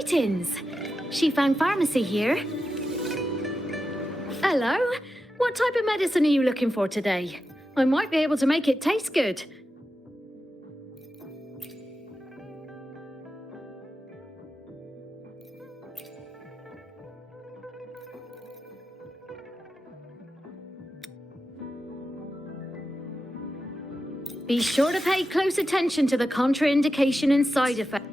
Greetings. She found pharmacy here. Hello. What type of medicine are you looking for today? I might be able to make it taste good. Be sure to pay close attention to the contraindication and side effects.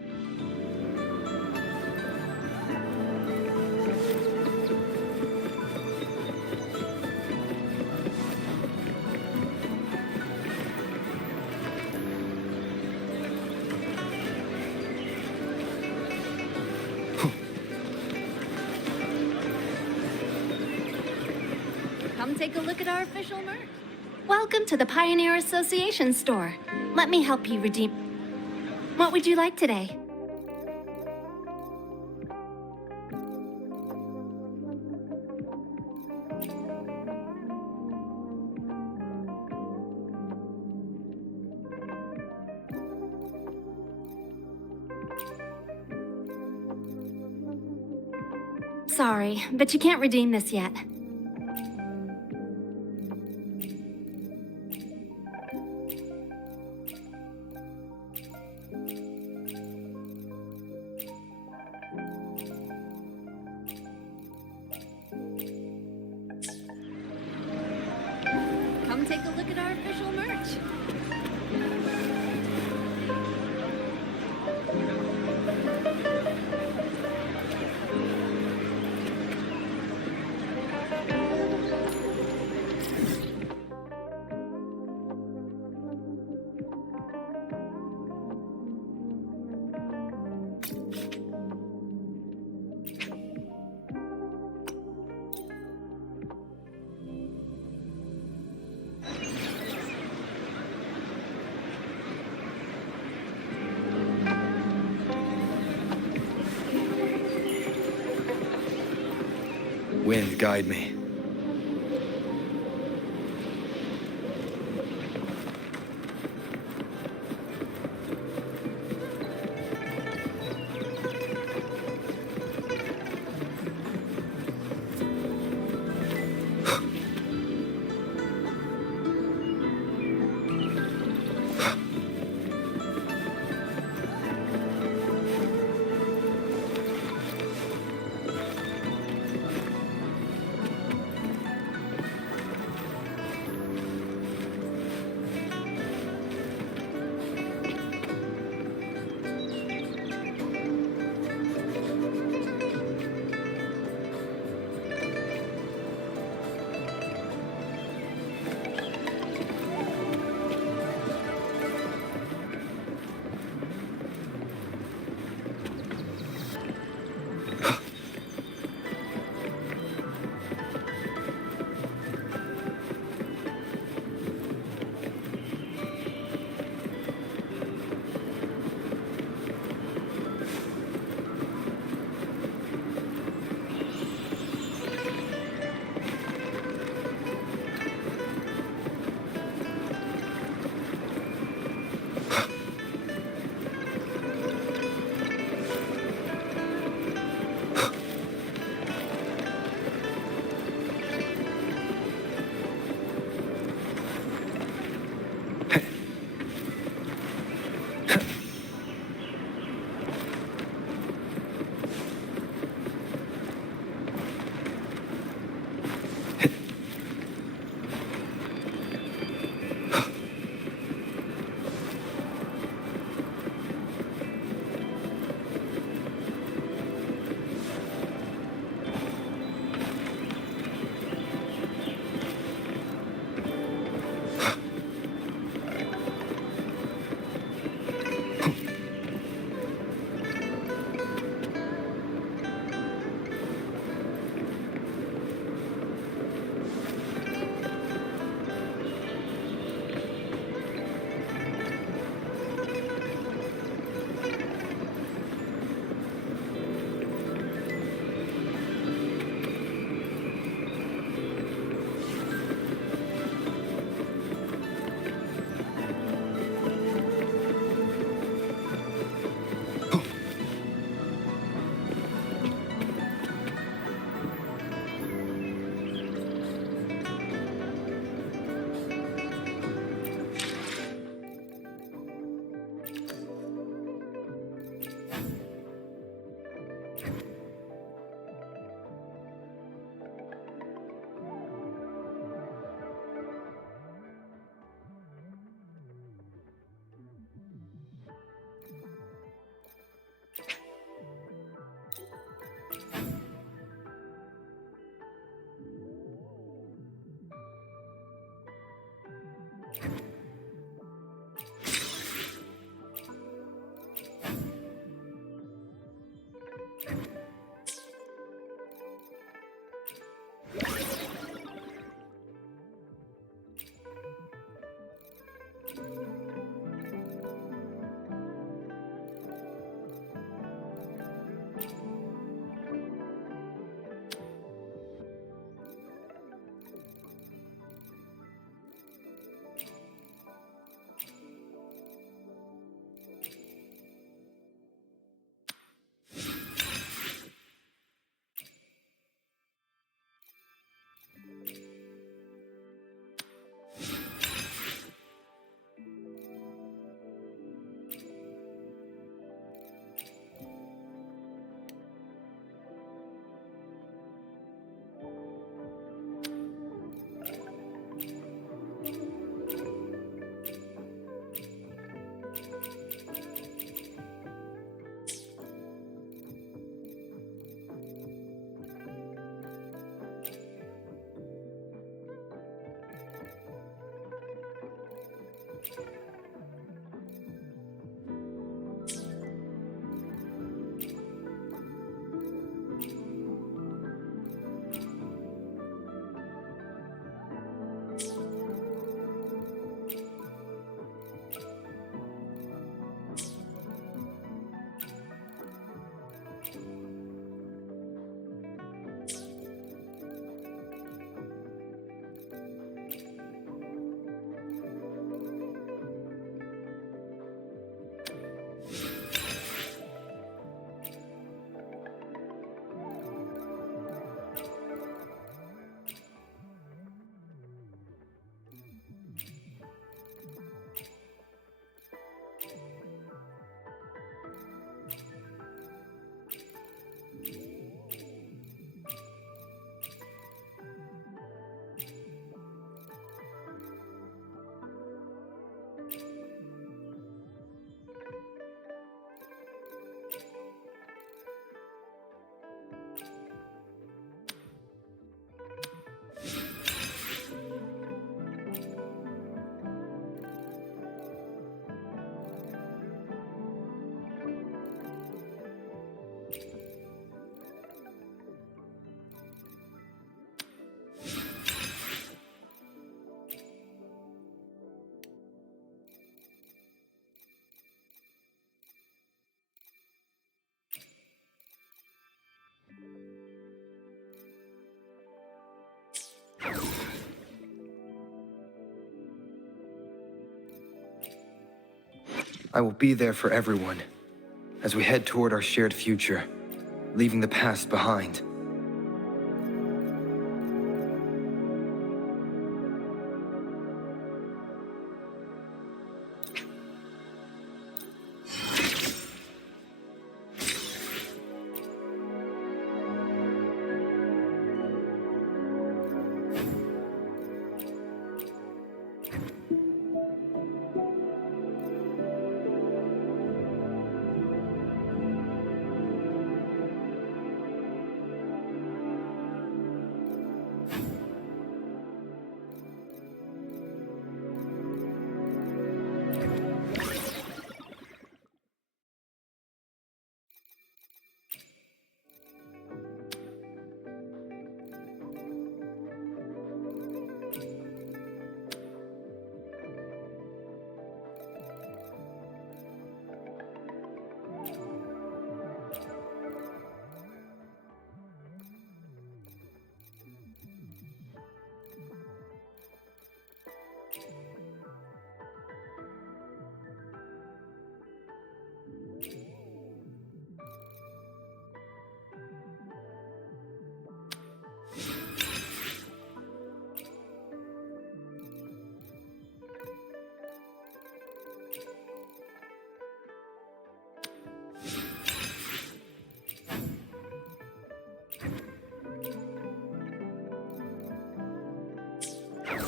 Come take a look at our official merch. Welcome to the Pioneer Association store. Let me help you redeem. What would you like today? Sorry, but you can't redeem this yet. Come take a look at our official merch. Wind, guide me. I will be there for everyone as we head toward our shared future, leaving the past behind.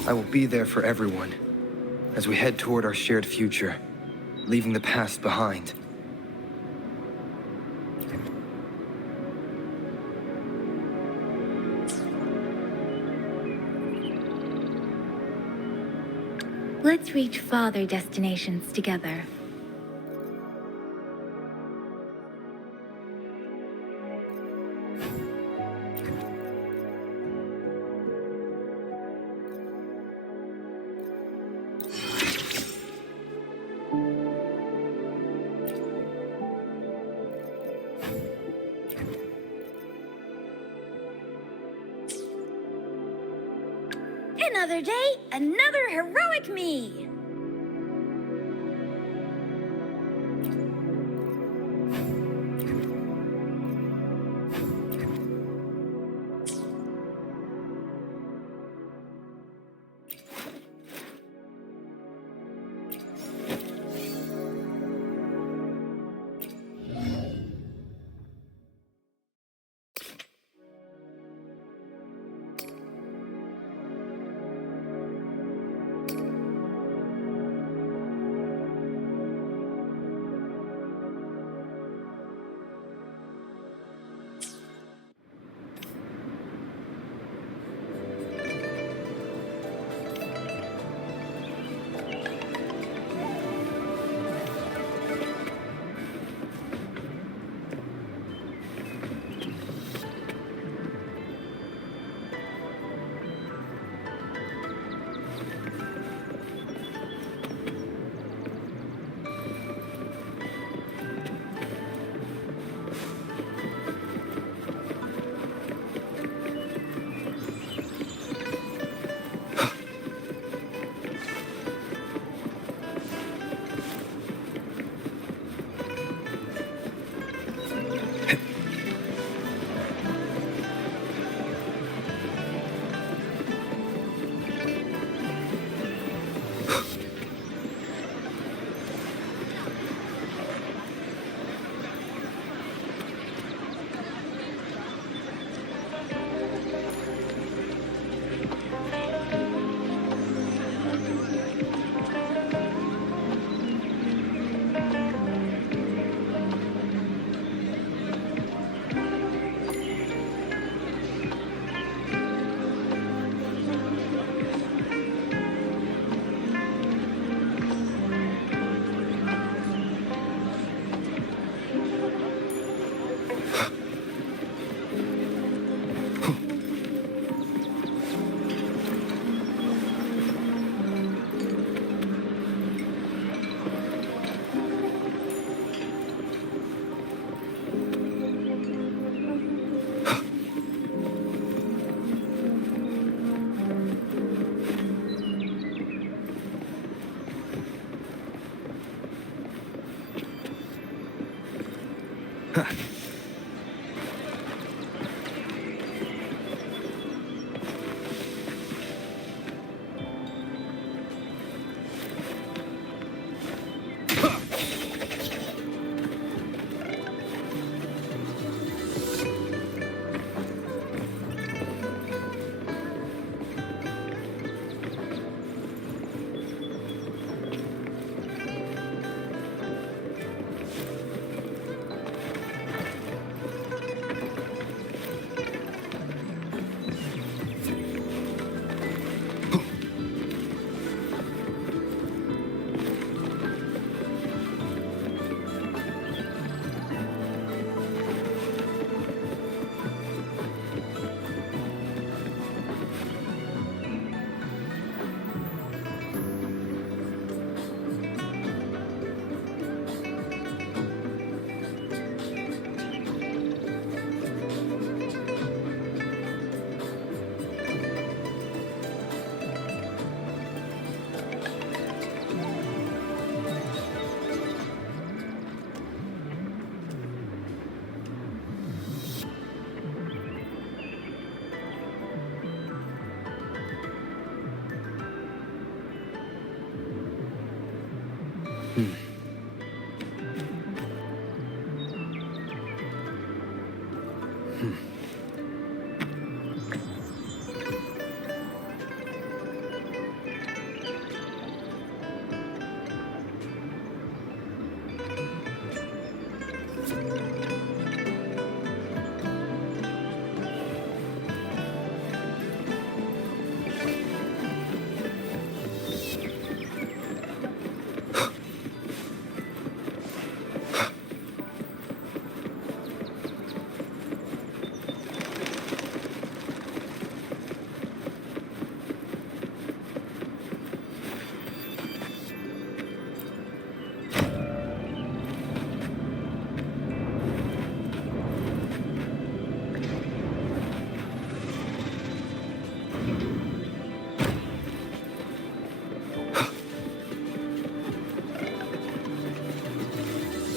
I will be there for everyone as we head toward our shared future, leaving the past behind. Let's reach farther destinations together. Another day, another heroic me!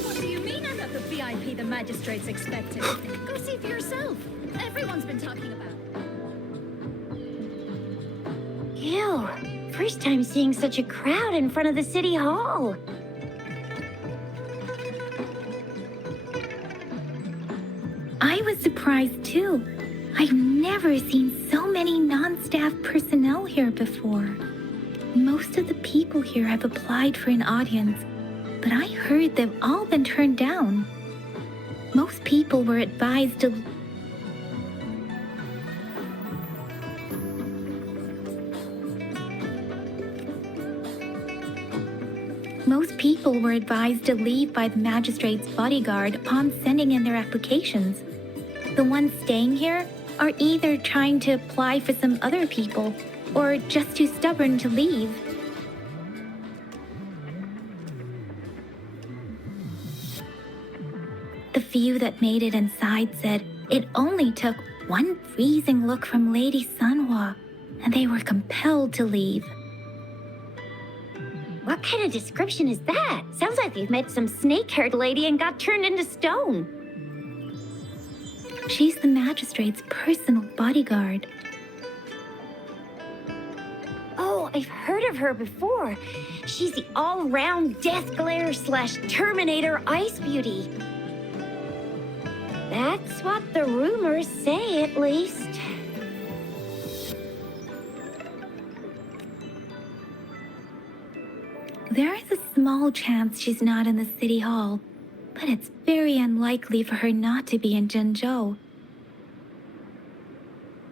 What do you mean I'm not the VIP the magistrates expected? Go see for yourself. Everyone's been talking about. Ew. First time seeing such a crowd in front of the city hall. I was surprised too. I've never seen so many non-staff personnel here before. Most of the people here have applied for an audience, but I heard they've all been turned down. Most people were advised to leave by the magistrate's bodyguard upon sending in their applications. The ones staying here are either trying to apply for some other people or just too stubborn to leave. The few that made it inside said it only took one freezing look from Lady Sunhua, and they were compelled to leave. What kind of description is that? Sounds like they've met some snake-haired lady and got turned into stone. She's the magistrate's personal bodyguard. Oh, I've heard of her before. She's the all-round Death Glare / Terminator Ice Beauty. That's what the rumors say, at least. There is a small chance she's not in the city hall, but it's very unlikely for her not to be in Zhengzhou.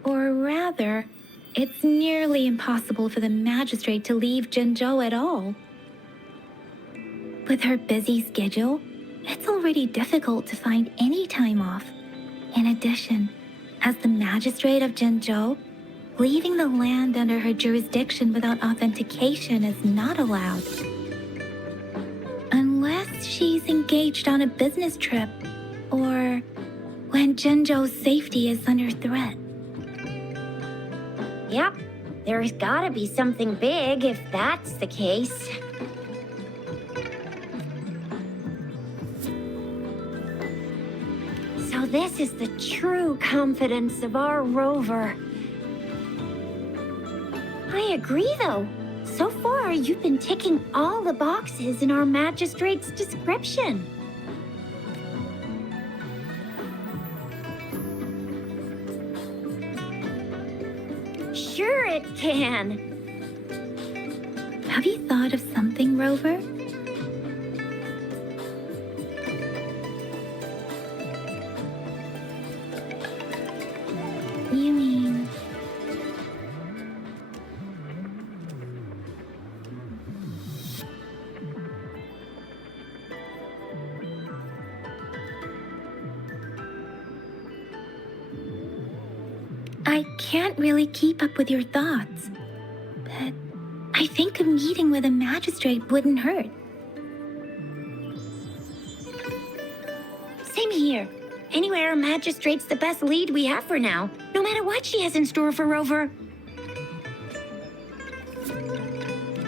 Or rather, it's nearly impossible for the magistrate to leave Zhengzhou at all. With her busy schedule, it's already difficult to find any time off. In addition, as the magistrate of Zhengzhou, leaving the land under her jurisdiction without authentication is not allowed. Unless she's engaged on a business trip, or when Zhengzhou's safety is under threat. Yep, there's gotta be something big if that's the case. this is the true confidence of our rover. I agree, though. So far, you've been ticking all the boxes in our magistrate's description. Sure it can. Have you thought of something, Rover? You mean... I can't really keep up with your thoughts, but I think a meeting with a magistrate wouldn't hurt. Same here. Anywhere a magistrate's the best lead we have for now, no matter what she has in store for Rover.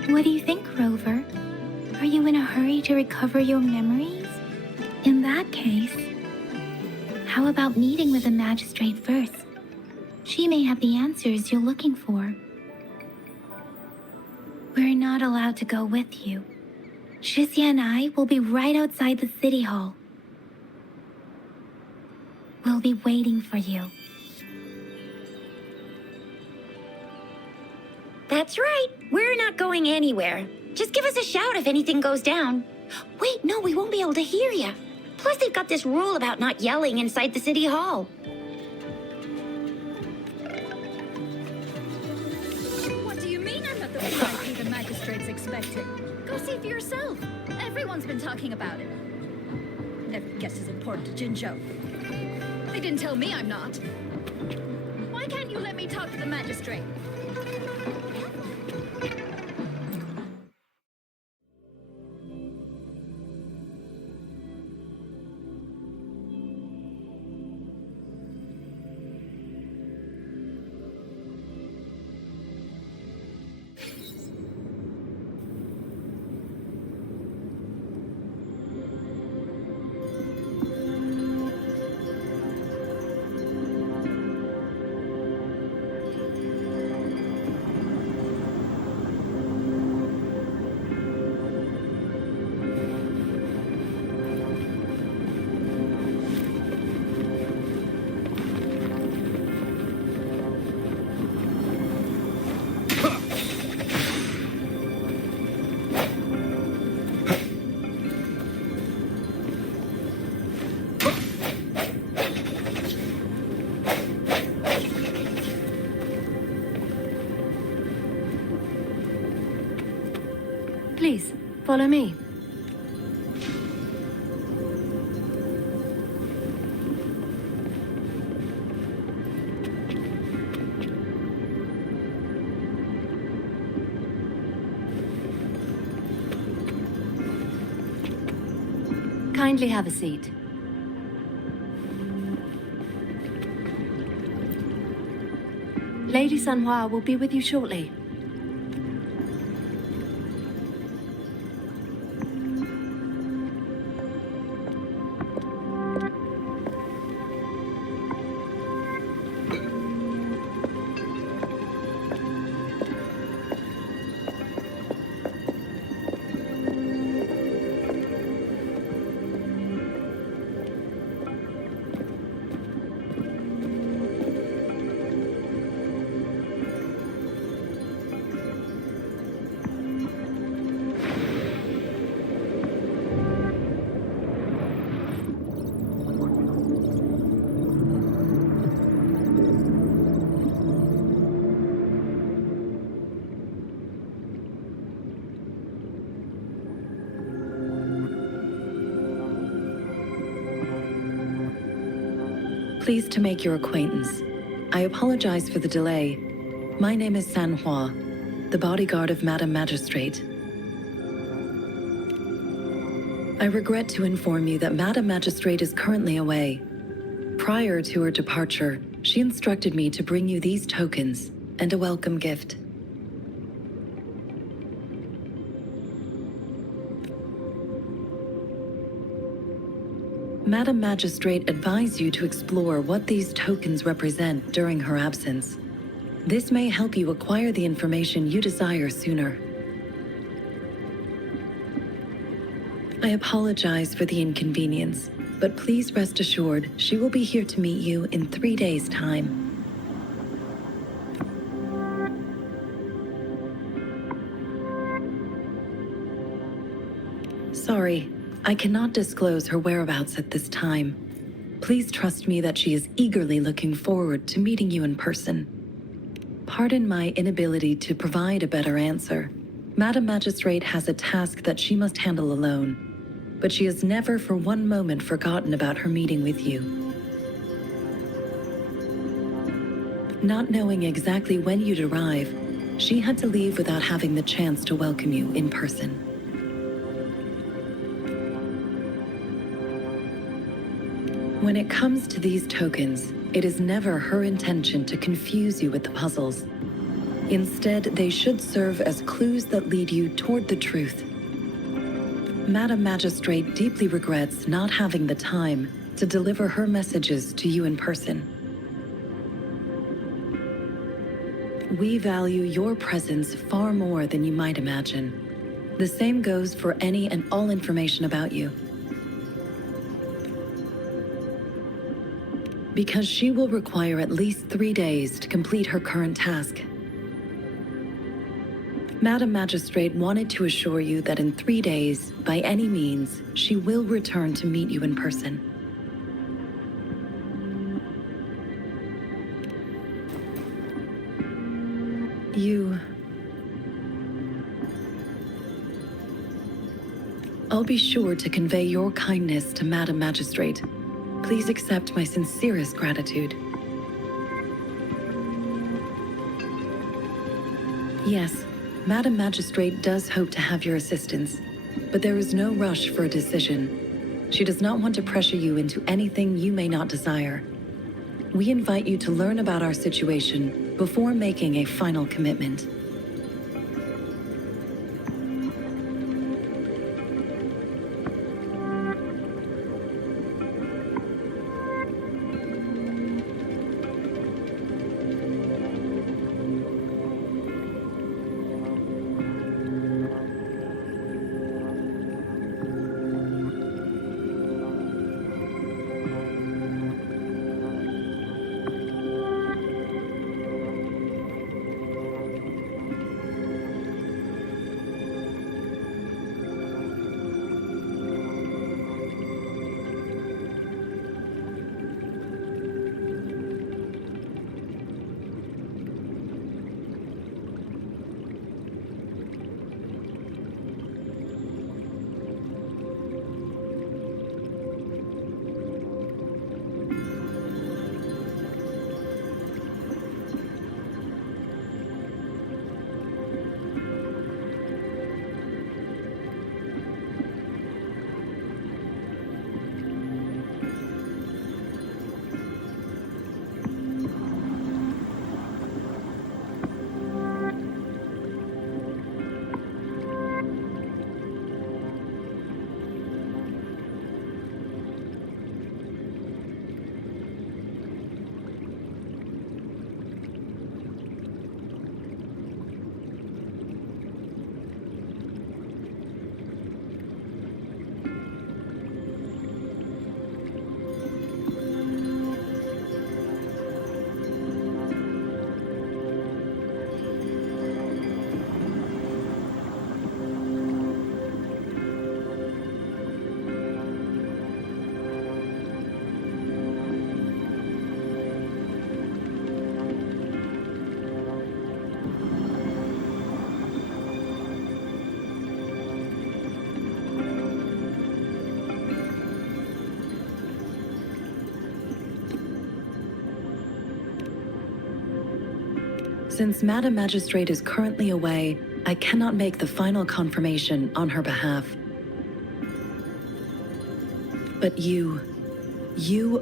What do you think, Rover? Are you in a hurry to recover your memories? In that case, how about meeting with the magistrate first? She may have the answers you're looking for. We're not allowed to go with you. Shizia and I will be right outside the city hall. We'll be waiting for you. That's right. We're not going anywhere. Just give us a shout if anything goes down. Wait, no, we won't be able to hear you. Plus, they've got this rule about not yelling inside the city hall. What do you mean I'm not the VIP the magistrate's expecting? Go see for yourself. Everyone's been talking about it. Every guest is important to Jinzhou. They didn't tell me I'm not. Why can't you let me talk to the magistrate? Please, follow me. Kindly have a seat. Lady Sanhua will be with you shortly. Pleased to make your acquaintance. I apologize for the delay. My name is Sanhua, the bodyguard of Madam Magistrate. I regret to inform you that Madam Magistrate is currently away. Prior to her departure, she instructed me to bring you these tokens and a welcome gift. Madam Magistrate advised you to explore what these tokens represent during her absence. This may help you acquire the information you desire sooner. I apologize for the inconvenience, but please rest assured she will be here to meet you in 3 days' time. Sorry, I cannot disclose her whereabouts at this time. Please trust me that she is eagerly looking forward to meeting you in person. Pardon my inability to provide a better answer. Madam Magistrate has a task that she must handle alone, but she has never for one moment forgotten about her meeting with you. Not knowing exactly when you'd arrive, she had to leave without having the chance to welcome you in person. When it comes to these tokens, it is never her intention to confuse you with the puzzles. Instead, they should serve as clues that lead you toward the truth. Madam Magistrate deeply regrets not having the time to deliver her messages to you in person. We value your presence far more than you might imagine. The same goes for any and all information about you. Because she will require at least 3 days to complete her current task. Madam Magistrate wanted to assure you that in 3 days, by any means, she will return to meet you in person. I'll be sure to convey your kindness to Madam Magistrate. Please accept my sincerest gratitude. Yes, Madam Magistrate does hope to have your assistance, but there is no rush for a decision. She does not want to pressure you into anything you may not desire. We invite you to learn about our situation before making a final commitment. Since Madam Magistrate is currently away, I cannot make the final confirmation on her behalf. But you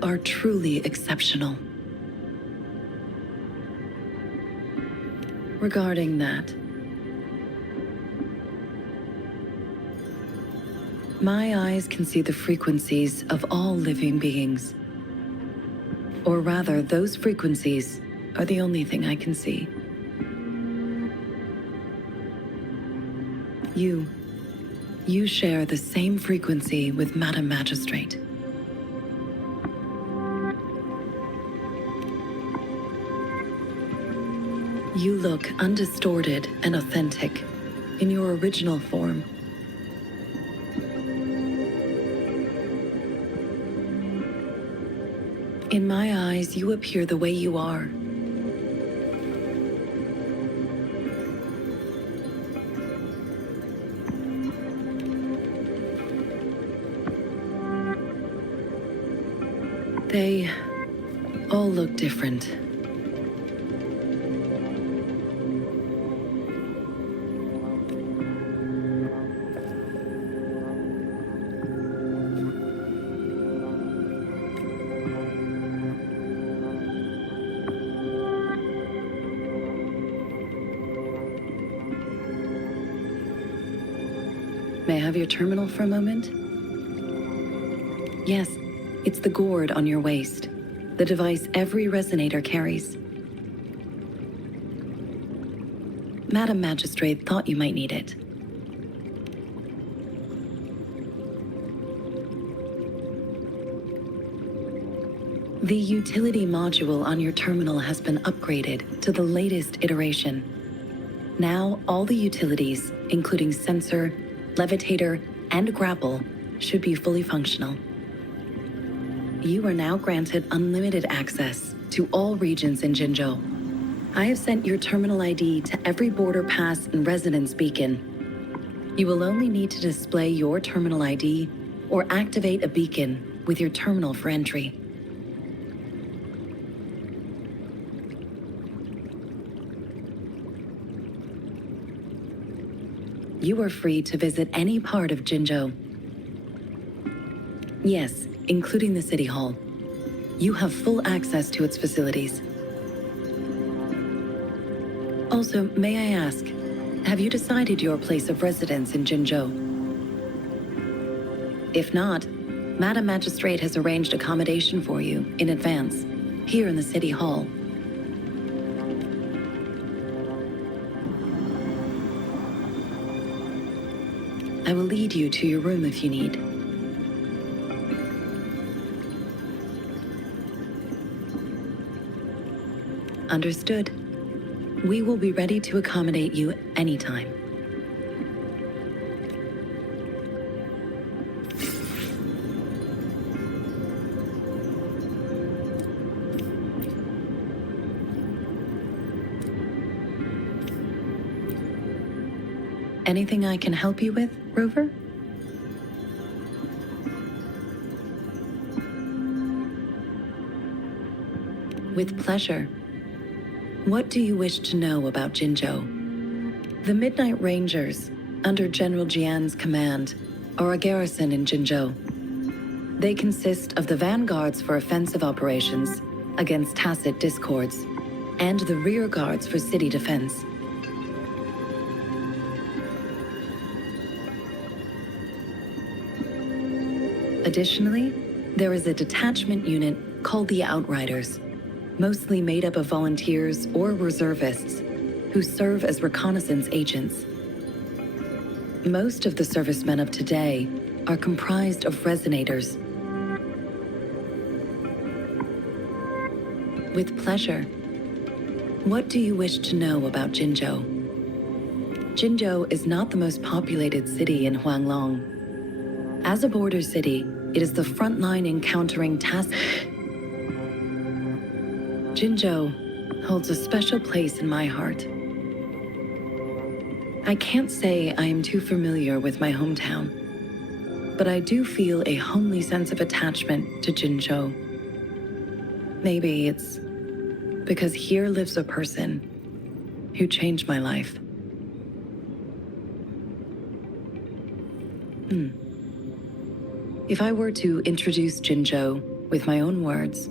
are truly exceptional. Regarding that, My eyes can see the frequencies of all living beings. Or rather, those frequencies are the only thing I can see. You share the same frequency with Madam Magistrate. You look undistorted and authentic in your original form. In my eyes, you appear the way you are. They all look different. May I have your terminal for a moment? Yes, it's the gourd on your waist, the device every resonator carries. Madam Magistrate thought you might need it. The utility module on your terminal has been upgraded to the latest iteration. Now, all the utilities, including sensor, levitator, and grapple, should be fully functional. You are now granted unlimited access to all regions in Jinzhou. I have sent your terminal ID to every border pass and residence beacon. You will only need to display your terminal ID or activate a beacon with your terminal for entry. You are free to visit any part of Jinzhou. Yes, including the City Hall. You have full access to its facilities. Also, may I ask, have you decided your place of residence in Jinzhou? If not, Madam Magistrate has arranged accommodation for you in advance, here in the City Hall. I will lead you to your room if you need. Understood. We will be ready to accommodate you anytime. Anything I can help you with, Rover? With pleasure. What do you wish to know about Jinzhou? The Midnight Rangers, under General Jian's command, are a garrison in Jinzhou. They consist of the vanguards for offensive operations against tacit discords, and the rear guards for city defense. Additionally, there is a detachment unit called the Outriders, mostly made up of volunteers or reservists who serve as reconnaissance agents. Most of the servicemen of today are comprised of resonators. With pleasure. What do you wish to know about Jinzhou? Jinzhou is not the most populated city in Huanglong. As a border city, it is the front line encountering tasks. Jinzhou holds a special place in my heart. I can't say I am too familiar with my hometown, but I do feel a homely sense of attachment to Jinzhou. Maybe it's because here lives a person who changed my life. If I were to introduce Jinzhou with my own words,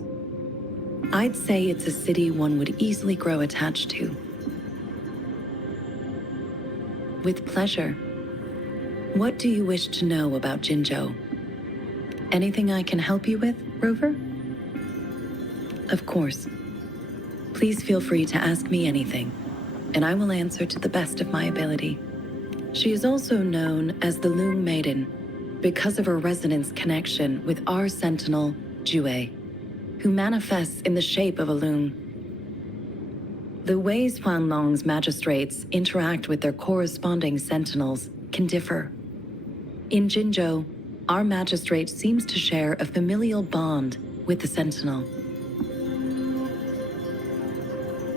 I'd say it's a city one would easily grow attached to. With pleasure. What do you wish to know about Jinzhou? Anything I can help you with, Rover? Of course. Please feel free to ask me anything, and I will answer to the best of my ability. She is also known as the Loong Maiden because of her resonance connection with our sentinel, Jue, who manifests in the shape of a loon. The ways Huanlong's magistrates interact with their corresponding sentinels can differ. In Jinzhou, our magistrate seems to share a familial bond with the sentinel.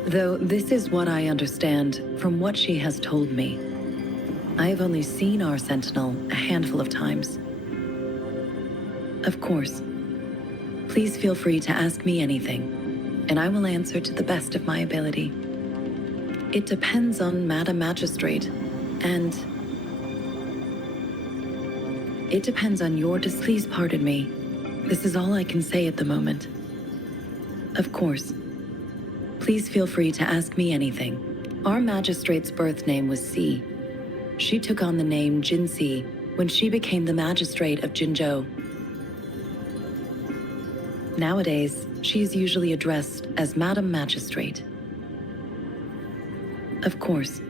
Though this is what I understand from what she has told me. I have only seen our sentinel a handful of times. Of course. Please feel free to ask me anything, and I will answer to the best of my ability. It depends on Madam Magistrate, and it depends on your Please pardon me. This is all I can say at the moment. Of course. Please feel free to ask me anything. Our magistrate's birth name was Si. She took on the name Jinsi when she became the magistrate of Jinzhou. Nowadays, she is usually addressed as Madam Magistrate. Of course.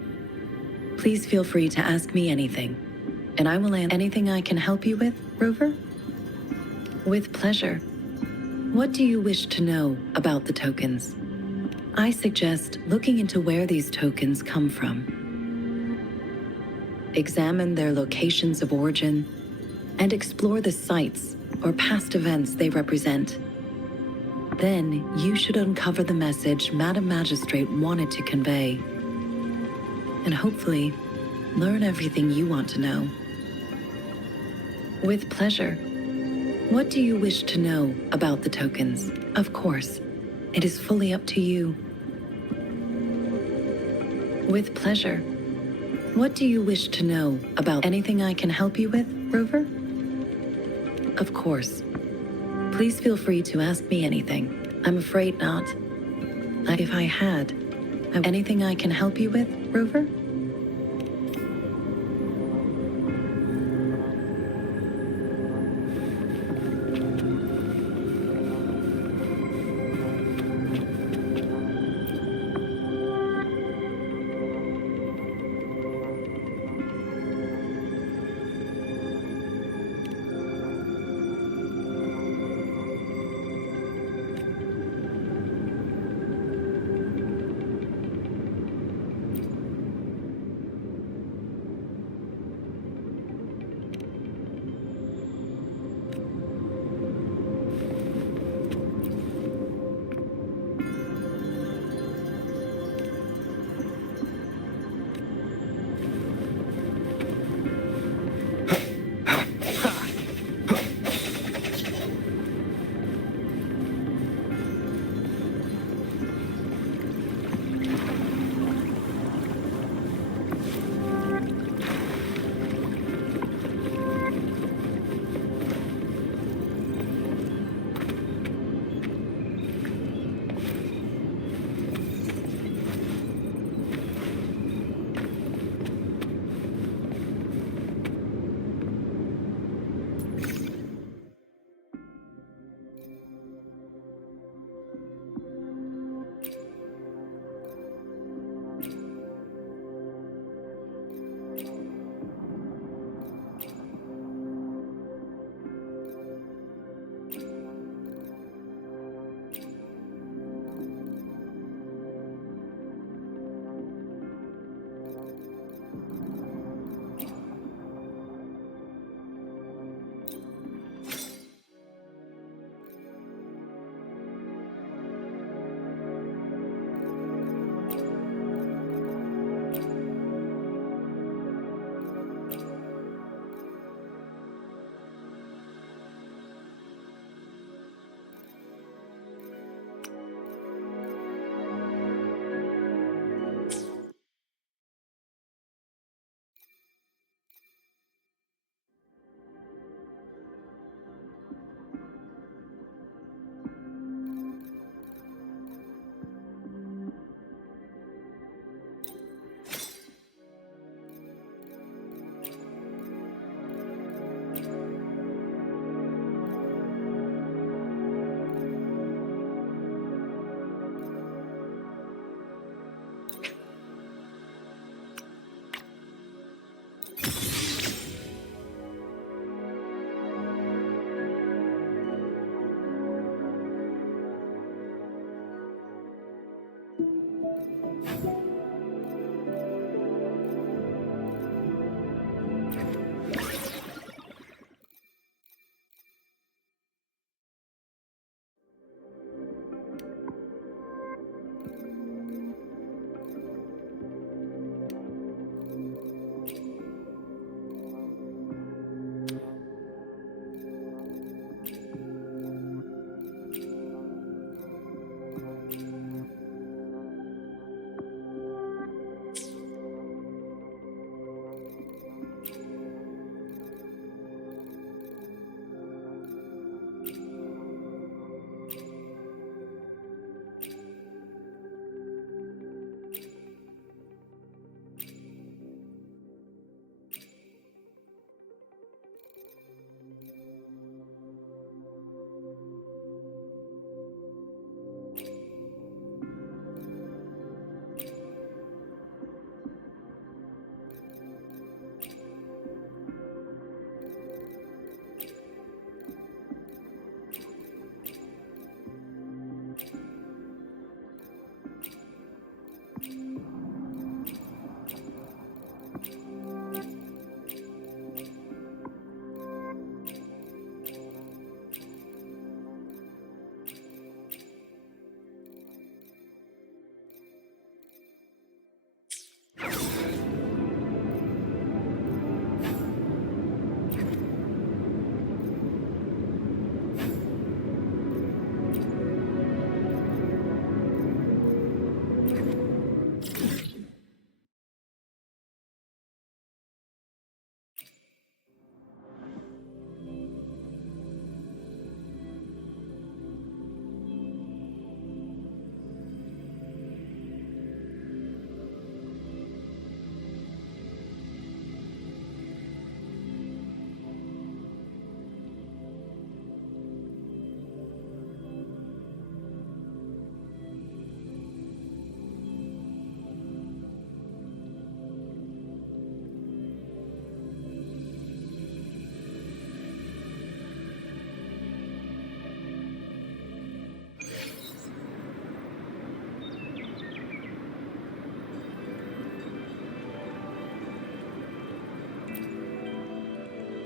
Please feel free to ask me anything, and I will answer anything I can help you with, Rover? With pleasure. What do you wish to know about the tokens? I suggest looking into where these tokens come from. Examine their locations of origin and explore the sites or past events they represent. Then you should uncover the message Madam Magistrate wanted to convey, and hopefully learn everything you want to know. With pleasure. What do you wish to know about the tokens? Of course, it is fully up to you. With pleasure. What do you wish to know about anything I can help you with, Rover? Of course. Please feel free to ask me anything. I'm afraid not. If I had, anything I can help you with, Rover?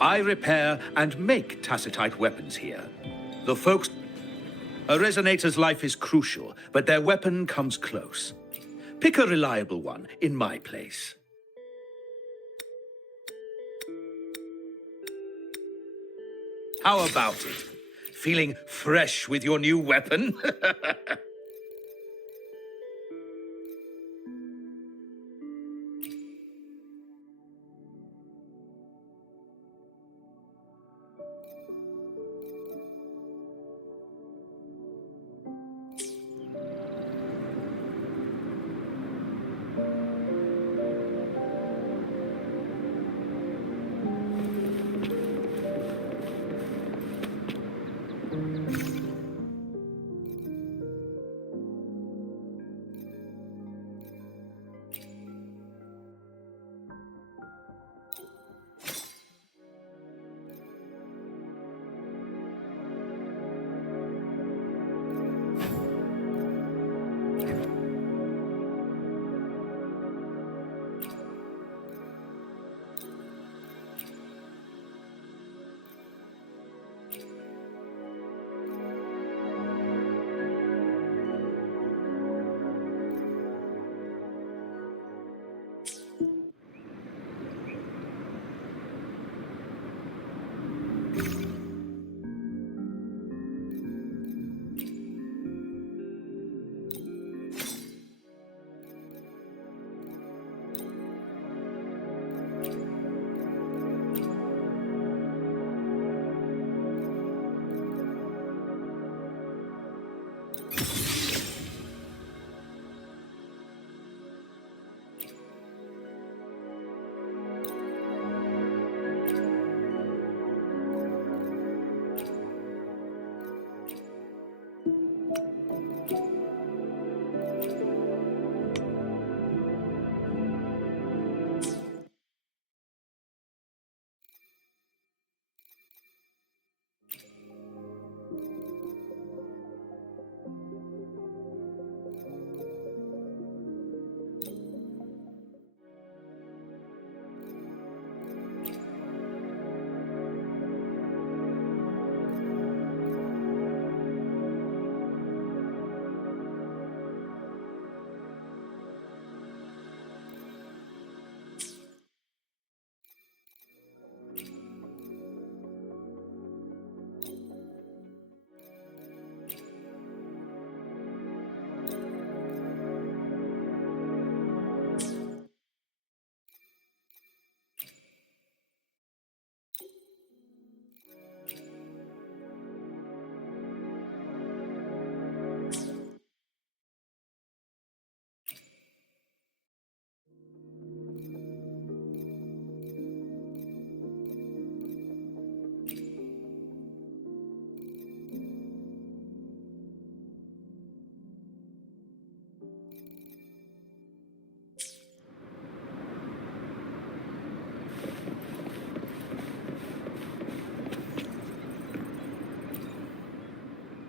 I repair and make tacitite weapons here. The folks... A resonator's life is crucial, but their weapon comes close. Pick a reliable one in my place. How about it? Feeling fresh with your new weapon?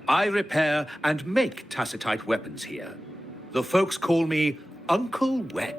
I repair and make tacitite weapons here. The folks call me Uncle Wen.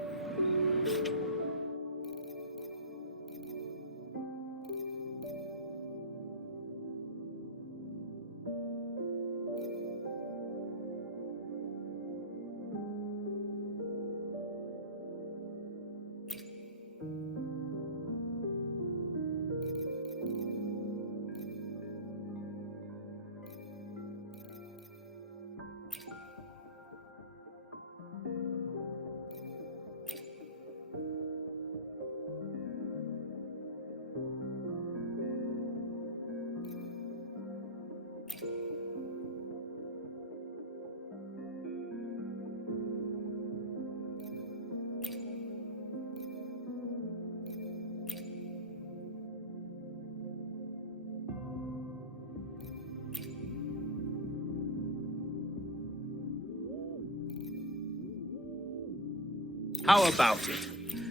How about it?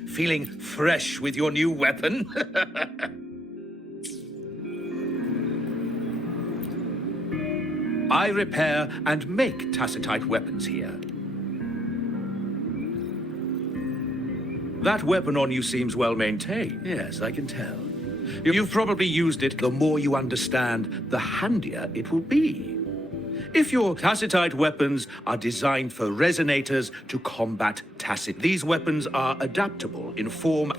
Feeling fresh with your new weapon? I repair and make tacitite weapons here. That weapon on you seems well maintained. Yes, I can tell. You've probably used it. The more you understand, the handier it will be. If your Tacitite weapons are designed for resonators to combat Tacit, these weapons are adaptable in form.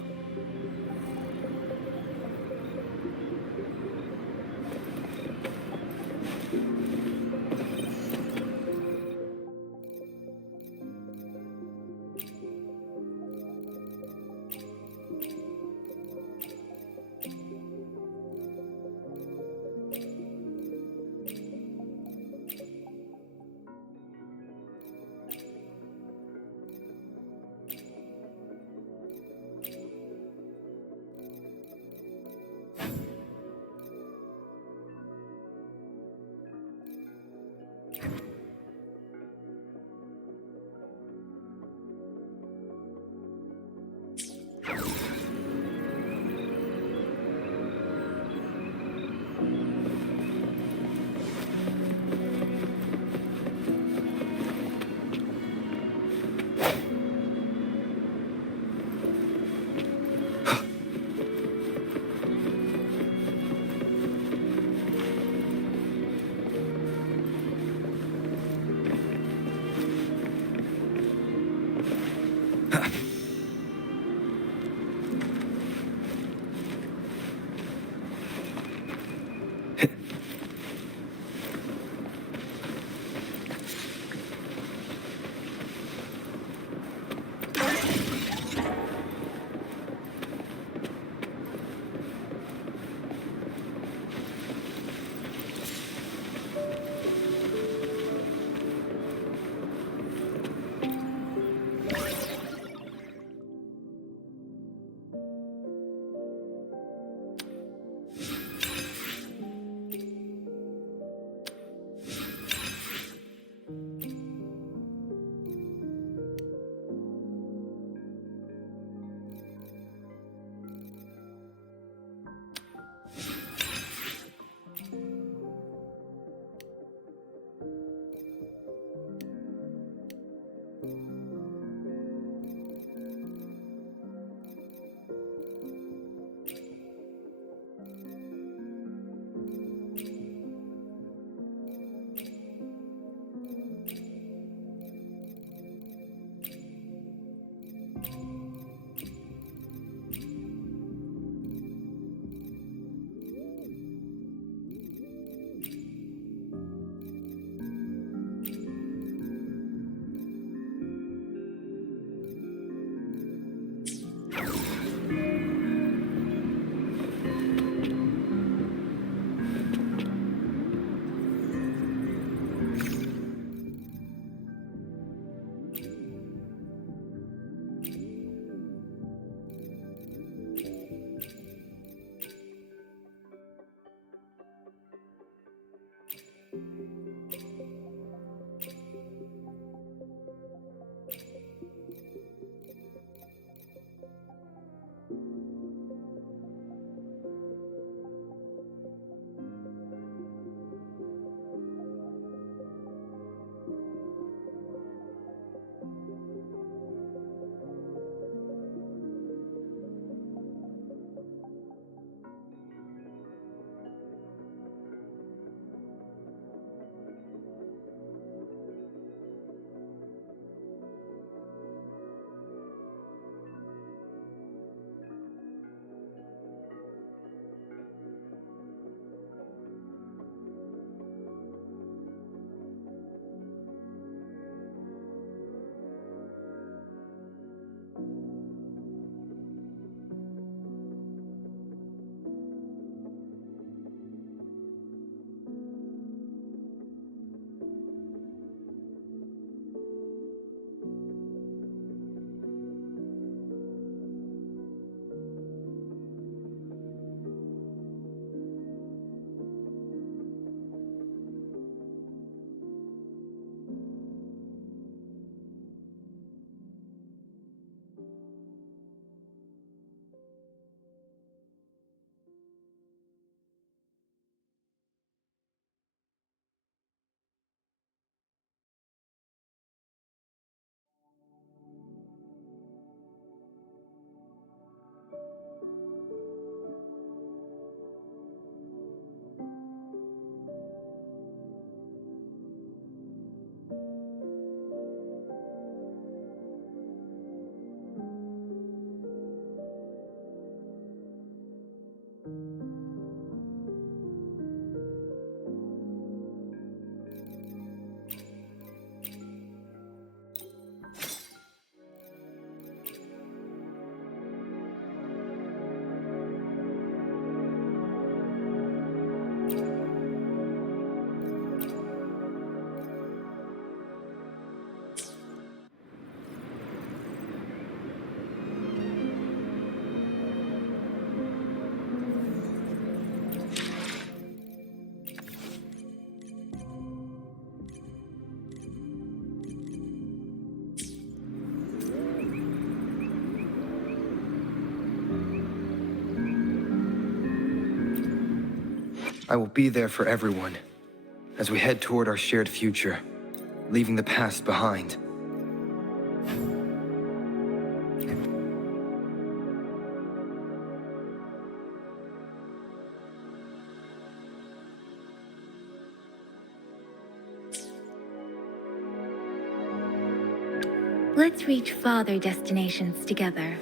I will be there for everyone as we head toward our shared future, leaving the past behind. Let's reach farther destinations together.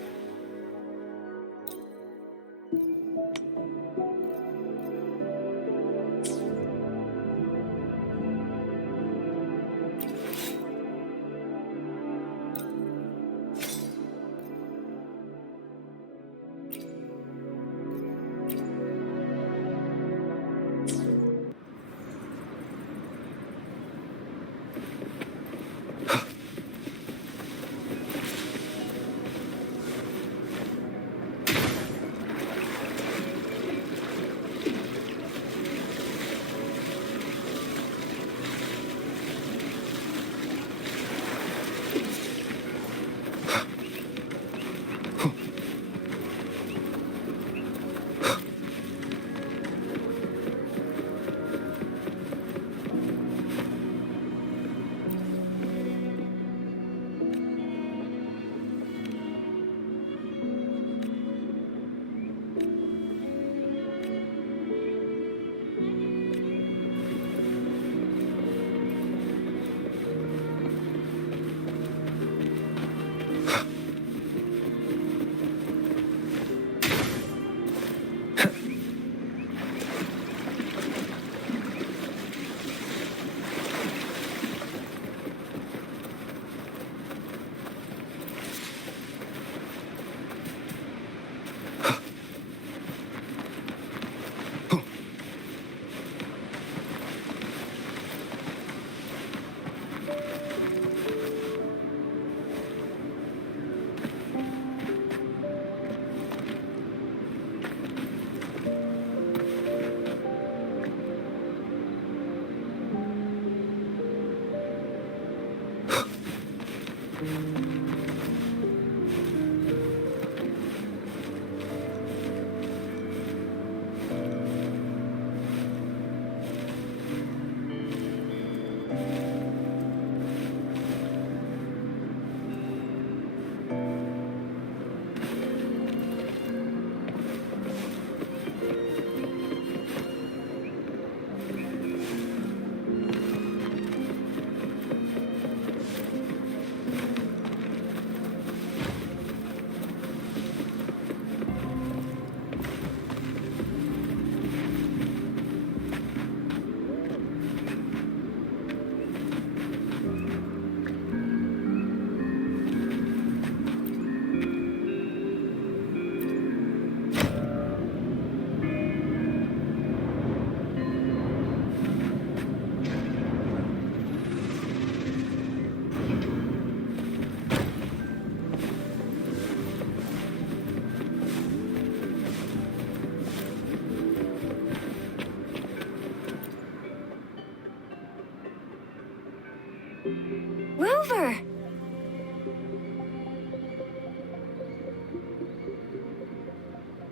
Rover!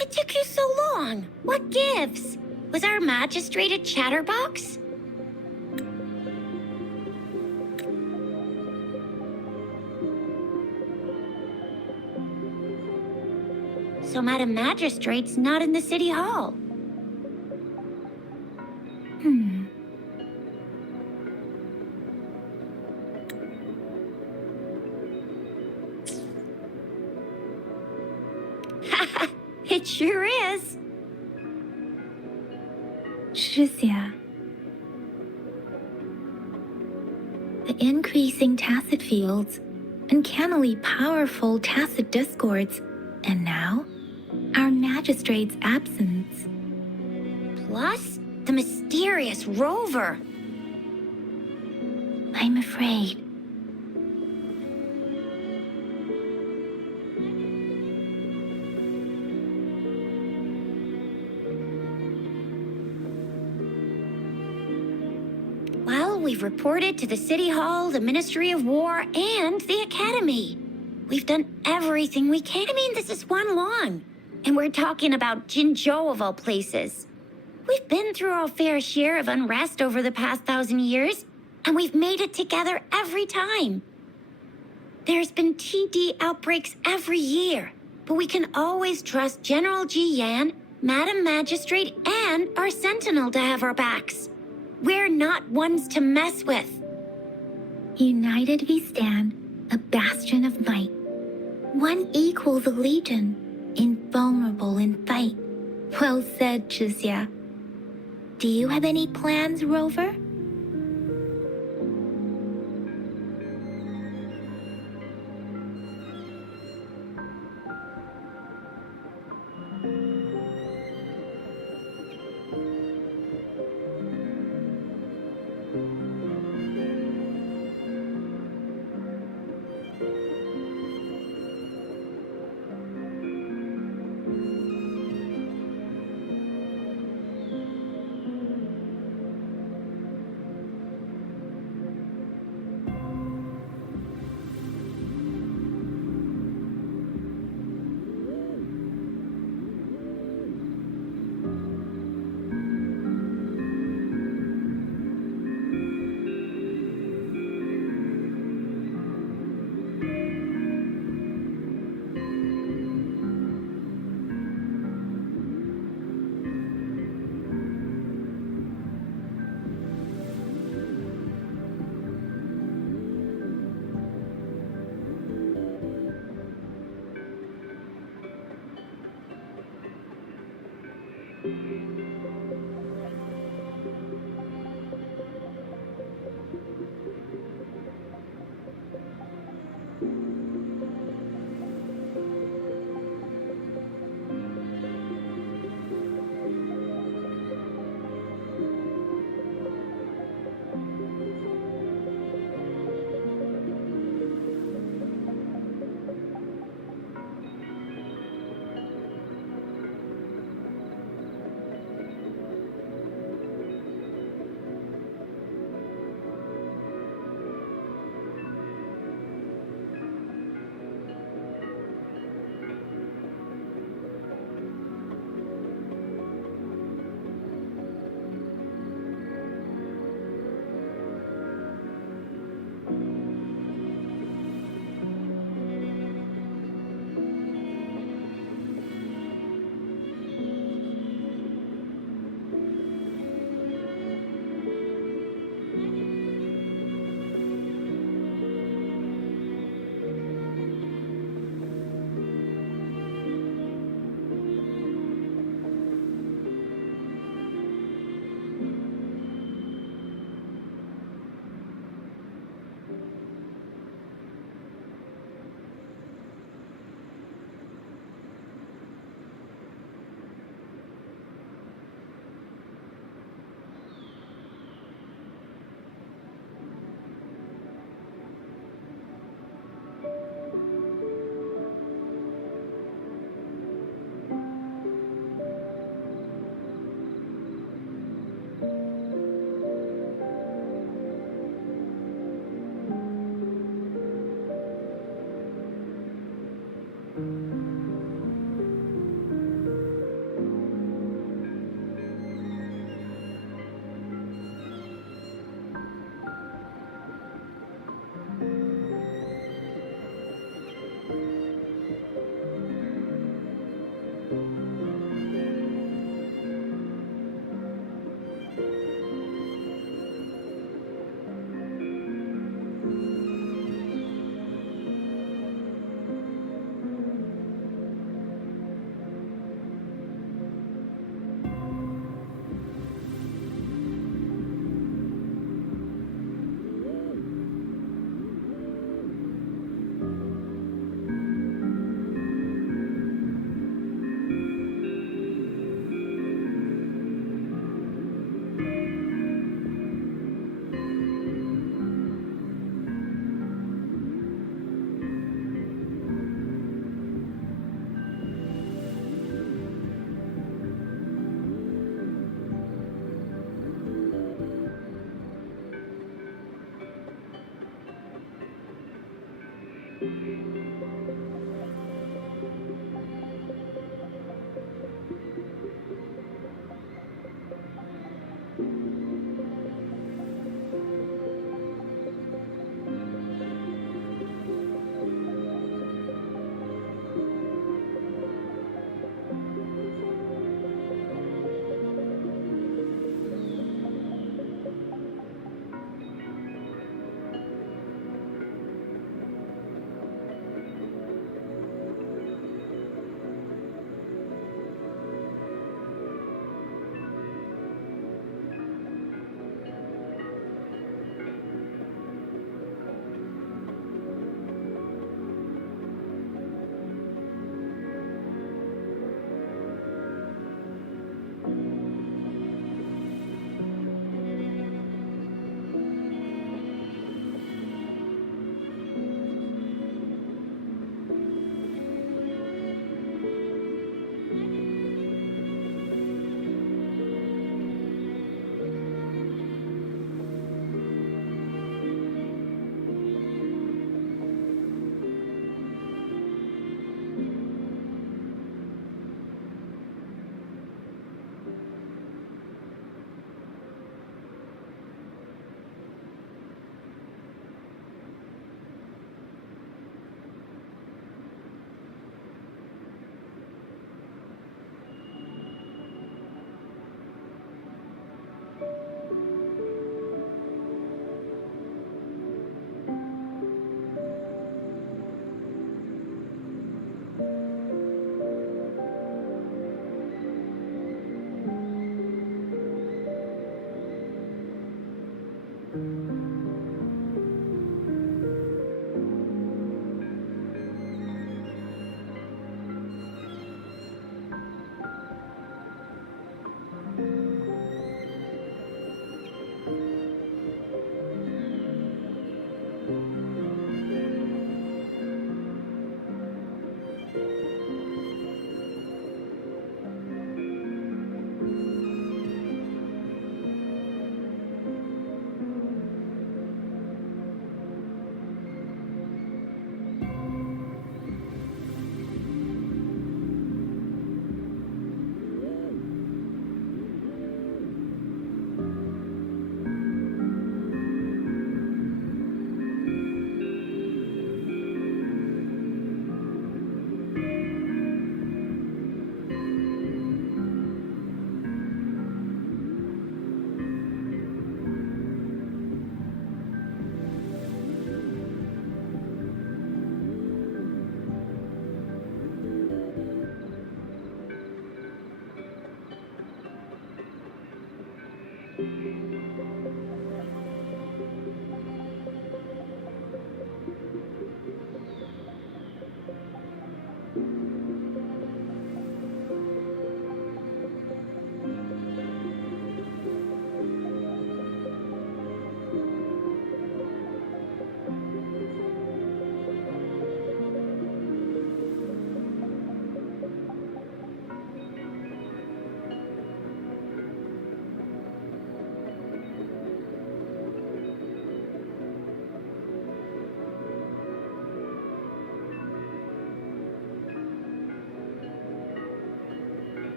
It took you so long. What gives? Was our magistrate a chatterbox? So Madam Magistrate's not in the city hall. It sure is. 是呀. The increasing tacit fields, uncannily powerful tacit discords, and now, our magistrate's absence. Plus, the mysterious rover. I'm afraid. Well, we've reported to the City Hall, the Ministry of War, and the Academy. We've done everything we can. I mean, this is one long. And we're talking about Jinzhou of all places. We've been through our fair share of unrest over the past 1,000 years, and we've made it together every time. There's been TD outbreaks every year, but we can always trust General Ji Yan, Madam Magistrate, and our Sentinel to have our backs. We're not ones to mess with. United we stand, a bastion of might. One equals a legion, invulnerable in fight. Well said, Chixia. Do you have any plans, Rover?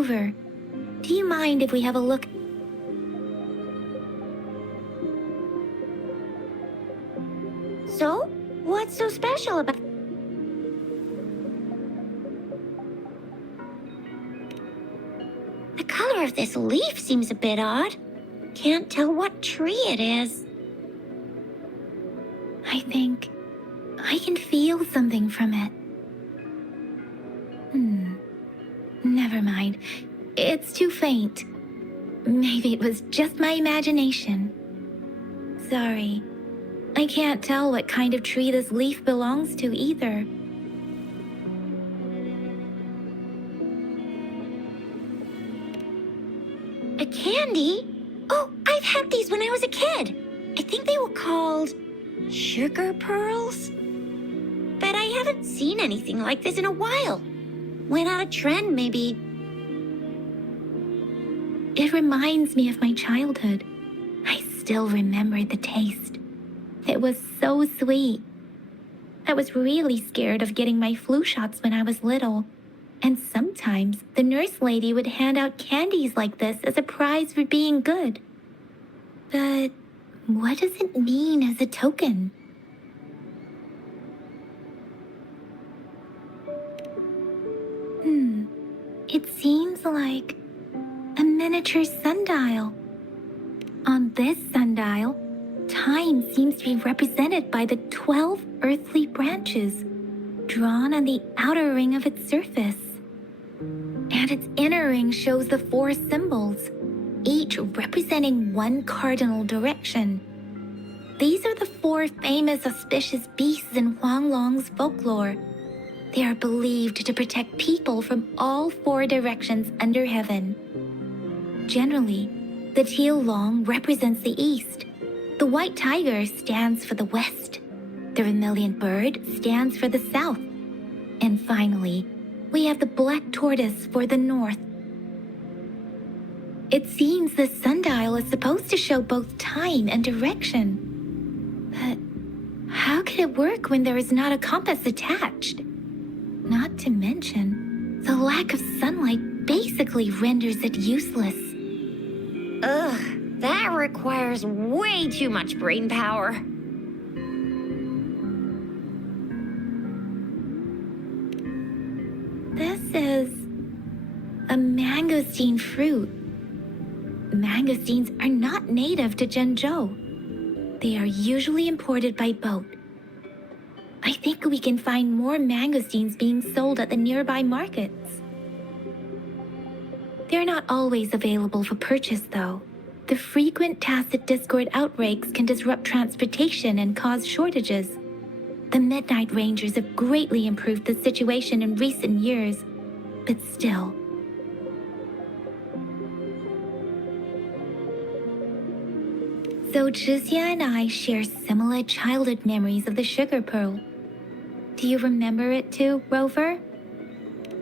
Rover, do you mind if we have a look? So? What's so special about... The color of this leaf seems a bit odd. Can't tell what tree it is. I think I can feel something from it. Never mind. It's too faint. Maybe it was just my imagination. Sorry. I can't tell what kind of tree this leaf belongs to either. A candy? Oh, I've had these when I was a kid. I think they were called sugar pearls. But I haven't seen anything like this in a while. Went out of trend, maybe. It reminds me of my childhood. I still remember the taste. It was so sweet. I was really scared of getting my flu shots when I was little. And sometimes the nurse lady would hand out candies like this as a prize for being good. But what does it mean as a token? It seems like a miniature sundial. On this sundial, time seems to be represented by the 12 earthly branches drawn on the outer ring of its surface. And its inner ring shows the 4 symbols, each representing one cardinal direction. These are the 4 famous auspicious beasts in Huanglong's folklore. They are believed to protect people from all 4 directions under heaven. Generally, the teal long represents the east. The white tiger stands for the west. The vermilion bird stands for the south. And finally, we have the black tortoise for the north. It seems the sundial is supposed to show both time and direction. But how could it work when there is not a compass attached? Not to mention, the lack of sunlight basically renders it useless. Ugh, that requires way too much brain power. This is a mangosteen fruit. Mangosteens are not native to Zhengzhou. They are usually imported by boat. I think we can find more mangosteens being sold at the nearby markets. They're not always available for purchase, though. The frequent tacit discord outbreaks can disrupt transportation and cause shortages. The Midnight Rangers have greatly improved the situation in recent years, but still. So Zhixia and I share similar childhood memories of the sugar pearl. Do you remember it too, Rover?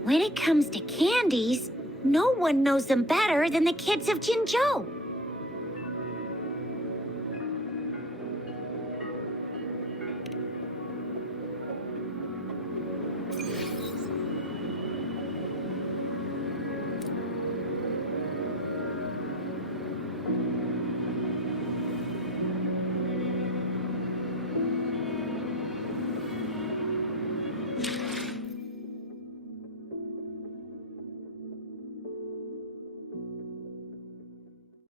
When it comes to candies, no one knows them better than the kids of Jinzhou.